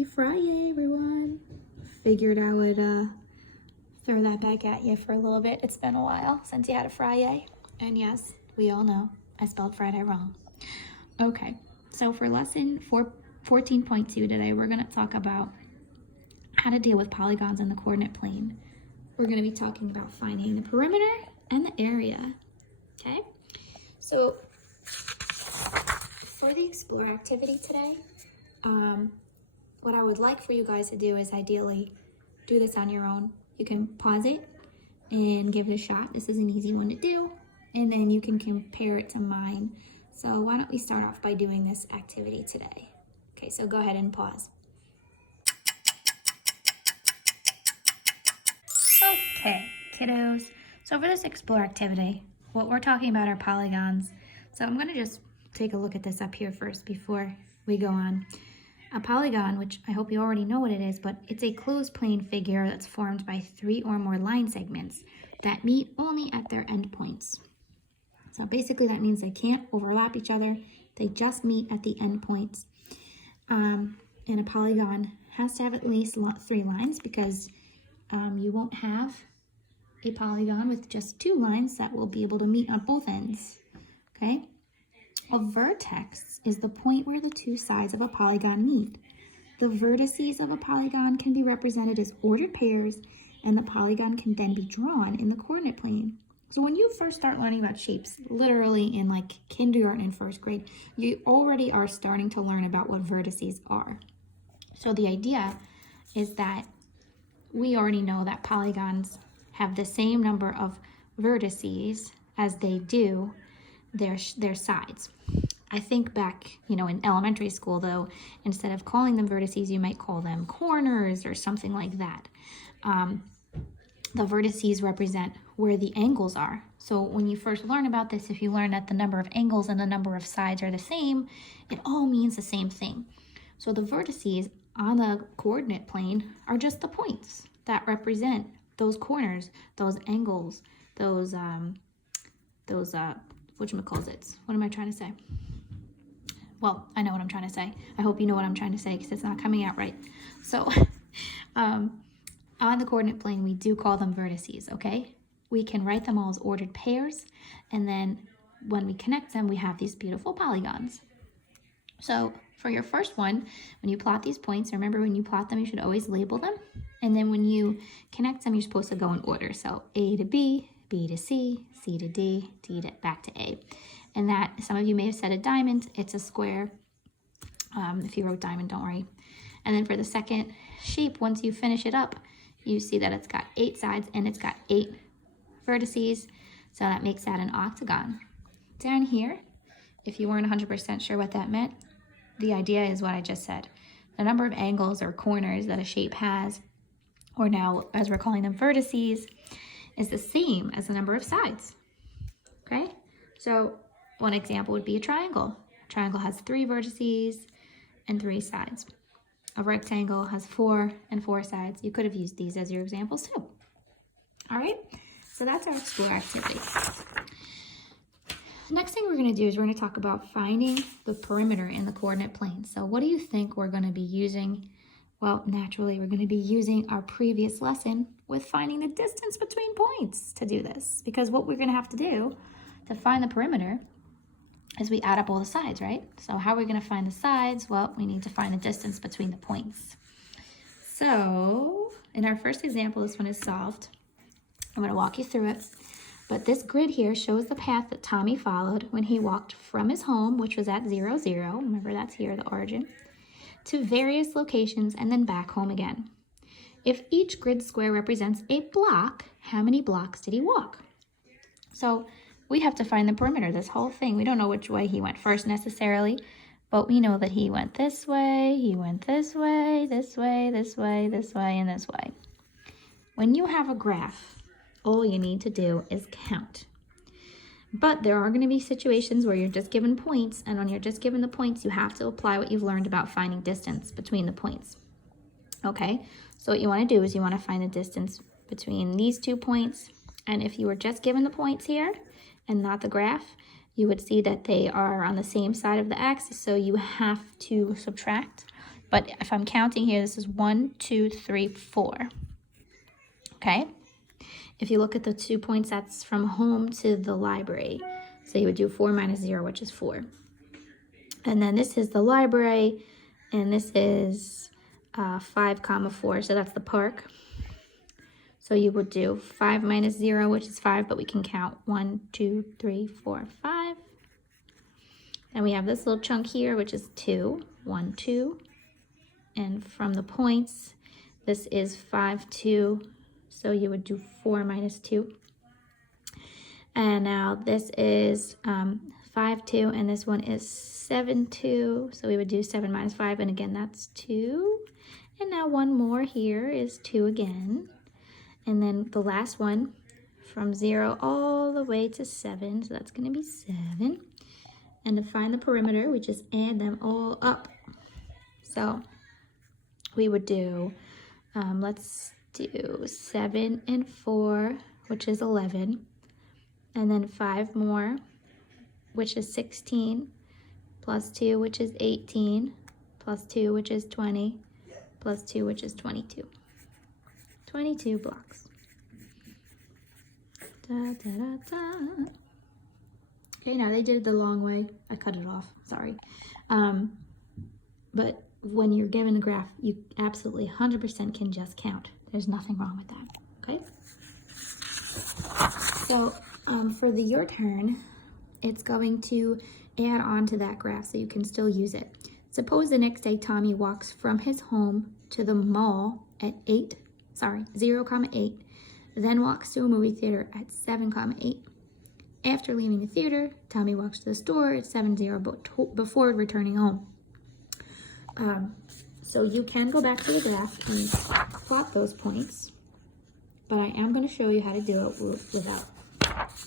Happy Friday, everyone. Figured I would throw that back at you for a little bit. It's been a while since you had a Friday. And yes, we all know I spelled Friday wrong. Okay, so for lesson 14.2 today, we're going to talk about how to deal with polygons in the coordinate plane. We're going to be talking about finding the perimeter and the area. Okay, so for the explore activity today, what I would like for you guys to do is ideally do this on your own. You can pause it and give it a shot. This is an easy one to do, and then you can compare it to mine. So why don't we start off by doing this activity today? Okay, so go ahead and pause. Okay, kiddos. So for this explore activity, what we're talking about are polygons. So I'm gonna just take a look at this up here first before we go on. A polygon, which I hope you already know what it is, but it's a closed plane figure that's formed by 3 or more line segments that meet only at their endpoints. So basically that means they can't overlap each other. They just meet at the endpoints. And a polygon has to have at least 3 lines because you won't have a polygon with just 2 lines that will be able to meet on both ends, okay? A vertex is the point where the 2 sides of a polygon meet. The vertices of a polygon can be represented as ordered pairs, and the polygon can then be drawn in the coordinate plane. So when you first start learning about shapes, literally in like kindergarten and 1st grade, you already are starting to learn about what vertices are. So the idea is that we already know that polygons have the same number of vertices as they do their sides. I think back, in elementary school, though, instead of calling them vertices, you might call them corners or something like that. The vertices represent where the angles are. So when you first learn about this, if you learn that the number of angles and the number of sides are the same, it all means the same thing. So the vertices on the coordinate plane are just the points that represent those corners, those angles, those whatchamacallits. What am I trying to say? Well, I know what I'm trying to say. I hope you know what I'm trying to say because it's not coming out right. So on the coordinate plane, we do call them vertices, okay? We can write them all as ordered pairs, and then when we connect them, we have these beautiful polygons. So for your first one, when you plot these points, remember when you plot them, you should always label them. And then when you connect them, you're supposed to go in order. So A to B, B to C, C to D, D to back to A. And that, some of you may have said a diamond, it's a square. If you wrote diamond, don't worry. And then for the second shape, once you finish it up, you see that it's got 8 sides and it's got 8 vertices. So that makes that an octagon. Down here, if you weren't 100% sure what that meant, the idea is what I just said. The number of angles or corners that a shape has, or now as we're calling them vertices, is the same as the number of sides, okay? So one example would be a triangle. A triangle has 3 vertices and 3 sides. A rectangle has 4 and 4 sides. You could have used these as your examples too. All right, so that's our explore activity. Next thing we're going to do is we're going to talk about finding the perimeter in the coordinate plane. So what do you think we're going to be using? Well, naturally, we're going to be using our previous lesson with finding the distance between points to do this. Because what we're going to have to do to find the perimeter is we add up all the sides, right? So how are we going to find the sides? Well, we need to find the distance between the points. So in our first example, this one is solved. I'm going to walk you through it. But this grid here shows the path that Tommy followed when he walked from his home, which was at 0, 0. Remember, that's here, the origin, to various locations and then back home again. If each grid square represents a block, how many blocks did he walk? So we have to find the perimeter, this whole thing. We don't know which way he went first necessarily, but we know that he went this way, he went this way, this way, this way, this way, and this way. When you have a graph, all you need to do is count. But there are going to be situations where you're just given points, and when you're just given the points, you have to apply what you've learned about finding distance between the points. Okay, so what you want to do is you want to find the distance between these 2 points, and if you were just given the points here and not the graph, you would see that they are on the same side of the axis, so you have to subtract But if I'm counting here, this is 1, 2, 3, 4. Okay? If you look at the 2 points, that's from home to the library. So you would do 4 minus 0, which is 4. And then this is the library, and this is 5, 4. So that's the park. So you would do 5 minus 0, which is 5, but we can count 1, 2, 3, 4, 5. And we have this little chunk here, which is 2, 1, 2. And from the points, this is 5, 2. So you would do 4 minus 2. And now this is 5, 2, and this one is 7, 2. So we would do 7 minus 5, and again, that's 2. And now one more here is 2 again. And then the last one from 0 all the way to 7. So that's going to be 7. And to find the perimeter, we just add them all up. So we would do, let's do 7 and 4, which is 11. And then 5 more, which is 16, plus 2, which is 18, plus 2, which is 20, plus 2, which is 22. 22 blocks. Da, da, da, da. Okay, now they did it the long way. I cut it off, sorry. But when you're given a graph, you absolutely 100% can just count. There's nothing wrong with that, okay? So for the your turn, it's going to add on to that graph so you can still use it. Suppose the next day Tommy walks from his home to the mall at 0, 8, then walks to a movie theater at 7, 8. After leaving the theater, Tommy walks to the store at 7, 0 before returning home. So you can go back to the graph and plot those points, but I am going to show you how to do it without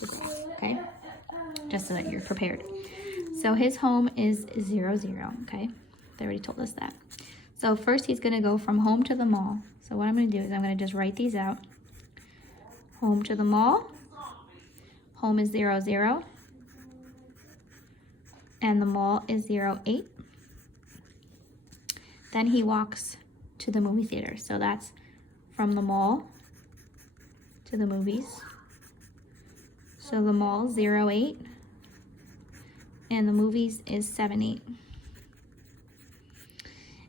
the graph, okay? Just so that you're prepared. So his home is 0, 0, okay? They already told us that. So first he's going to go from home to the mall. So what I'm going to do is I'm going to just write these out. Home to the mall. Home is 0, 0. And the mall is 0, 8. Then he walks to the movie theater. So that's from the mall to the movies. So the mall is 0, 8. And the movies is 7, 8.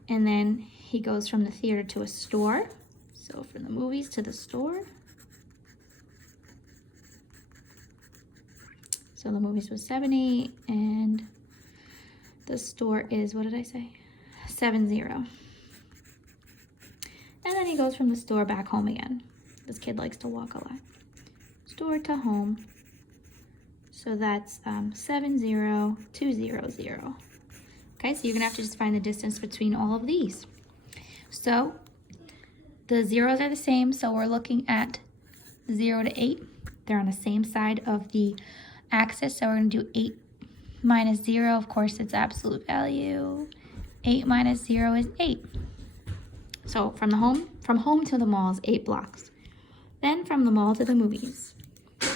And then he goes from the theater to a store. So from the movies to the store. So the movies was 7, 8, and the store is, what did I say? 7, 0. And then he goes from the store back home again. This kid likes to walk a lot. Store to home. So that's 7, 0, 2, 0, 0. Okay, so you're gonna have to just find the distance between all of these. So the zeros are the same, so we're looking at 0 to 8. They're on the same side of the axis, so we're going to do 8 minus 0. Of course, it's absolute value. 8 minus 0 is 8. So from home to the mall is 8 blocks. Then from the mall to the movies.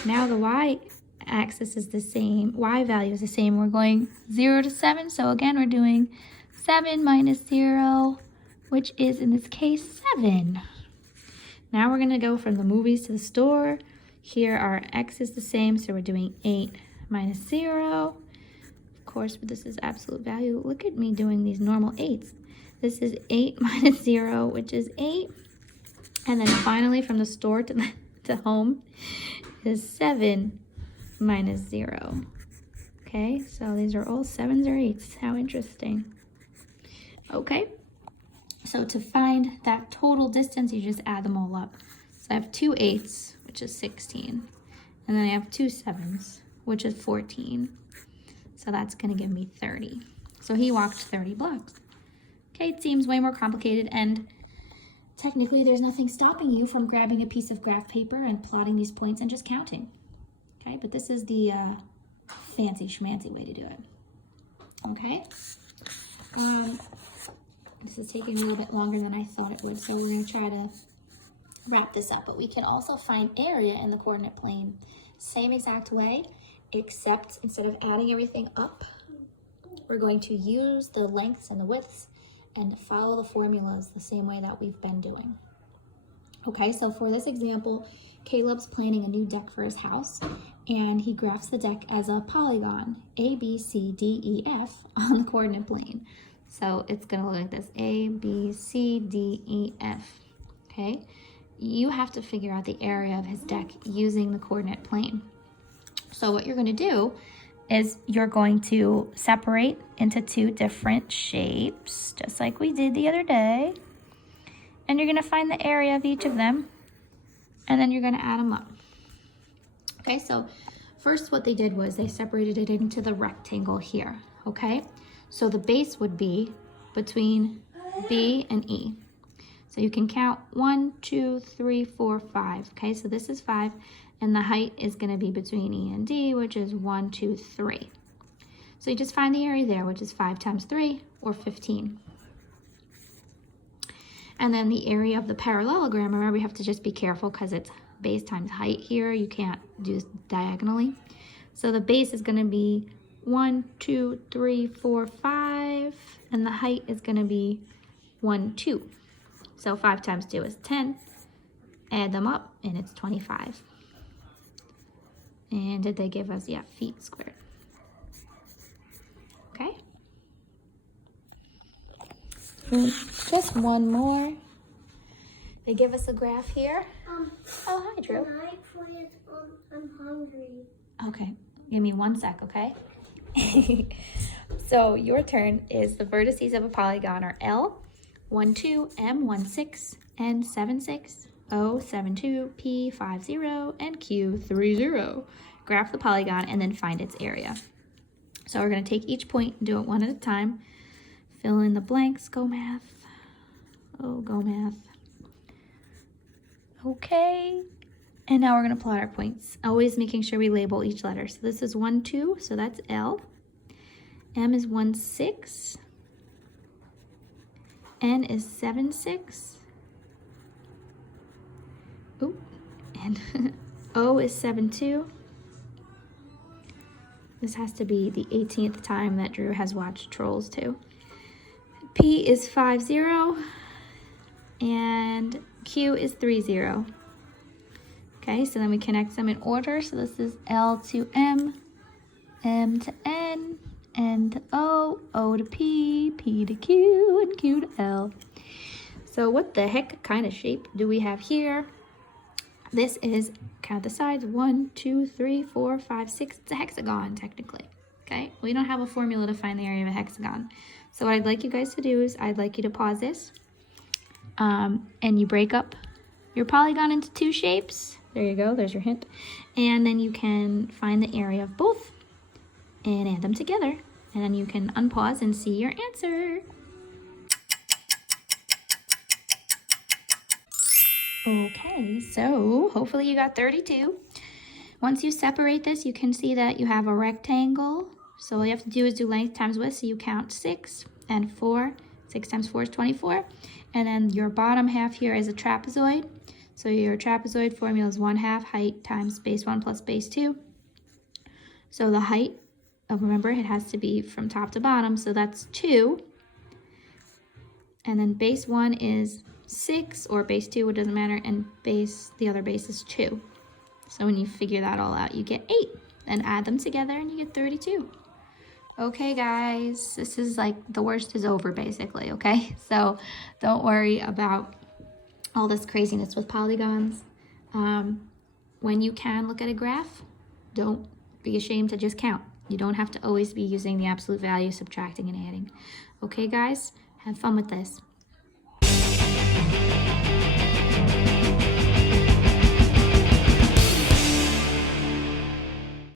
Now the y-axis is the same. Y value is the same. We're going 0 to 7. So again, we're doing 7 minus 0, which is in this case 7. Now we're going to go from the movies to the store. Here our x is the same, so we're doing 8 minus 0. Of course, but this is absolute value. Look at me doing these normal 8s. This is 8 minus 0, which is 8. And then finally from the store to home is 7 minus 0. Okay, so these are all 7s or 8s. How interesting. Okay, so to find that total distance, you just add them all up. So I have 2 8s, which is 16. And then I have 2 7s, which is 14. So that's going to give me 30. So he walked 30 blocks. Okay, it seems way more complicated, and technically there's nothing stopping you from grabbing a piece of graph paper and plotting these points and just counting. Okay, but this is the fancy schmancy way to do it. Okay. This is taking a little bit longer than I thought it would, so we're going to try to wrap this up. But we can also find area in the coordinate plane. Same exact way, except instead of adding everything up, we're going to use the lengths and the widths and follow the formulas the same way that we've been doing. Okay, so for this example, Caleb's planning a new deck for his house, and he graphs the deck as a polygon, A, B, C, D, E, F, on the coordinate plane. So it's going to look like this, A, B, C, D, E, F, okay? You have to figure out the area of his deck using the coordinate plane. So what you're going to do is you're going to separate into two different shapes, just like we did the other day. And you're going to find the area of each of them, and then you're going to add them up. Okay, so first what they did was they separated it into the rectangle here, okay? So the base would be between B and E. So you can count 1, 2, 3, 4, 5, okay? So this is 5, and the height is going to be between E and D, which is 1, 2, 3. So you just find the area there, which is 5 times 3, or 15. And then the area of the parallelogram, remember we have to just be careful because it's base times height here. You can't do this diagonally. So the base is going to be 1, 2, 3, 4, 5, and the height is going to be 1, 2. So 5 times 2 is 10. Add them up, and it's 25. And did they give us, yeah, feet squared. Okay. And just one more. They give us a graph here. Oh, hi, Drew. Can I please? I'm hungry. Okay, give me 1 sec, okay? So your turn is the vertices of a polygon are L, 1, 2, M, 1, 6, N, 7, 6, O, 7, 2, P, 5, 0, and Q, 3, 0. Graph the polygon and then find its area. So we're going to take each point and do it one at a time. Fill in the blanks. Go math. Oh, go math. Okay. And now we're going to plot our points. Always making sure we label each letter. So this is 1, 2. So that's L. M is 1, 6. N is 7, 6. Oop. And O is 7, 2. This has to be the 18th time that Drew has watched Trolls 2. P is 5, 0. And Q is 3, 0. Okay, so then we connect them in order. So this is L to M to N, N to O, O to P, P to Q, and Q to L. So what the heck kind of shape do we have here? This is, count the sides, 1, 2, 3, 4, 5, 6. It's a hexagon, technically. Okay, we don't have a formula to find the area of a hexagon. So what I'd like you guys to do is I'd like you to pause this and you break up your polygon into two shapes. There you go, there's your hint. And then you can find the area of both and add them together. And then you can unpause and see your answer. Okay, so hopefully you got 32. Once you separate this, you can see that you have a rectangle. So all you have to do is do length times width. So you count 6 and 4. 6 times 4 is 24. And then your bottom half here is a trapezoid. So your trapezoid formula is 1/2 height times base 1 plus base 2. So the height, remember, it has to be from top to bottom. So that's 2. And then base 1 is 6, or base 2, it doesn't matter, and the other base is 2. So when you figure that all out, you get 8, and add them together and you get 32. Okay, guys, this is like the worst is over, basically, okay? So don't worry about all this craziness with polygons. When you can look at a graph, don't be ashamed to just count. You don't have to always be using the absolute value, subtracting and adding. Okay, guys, have fun with this.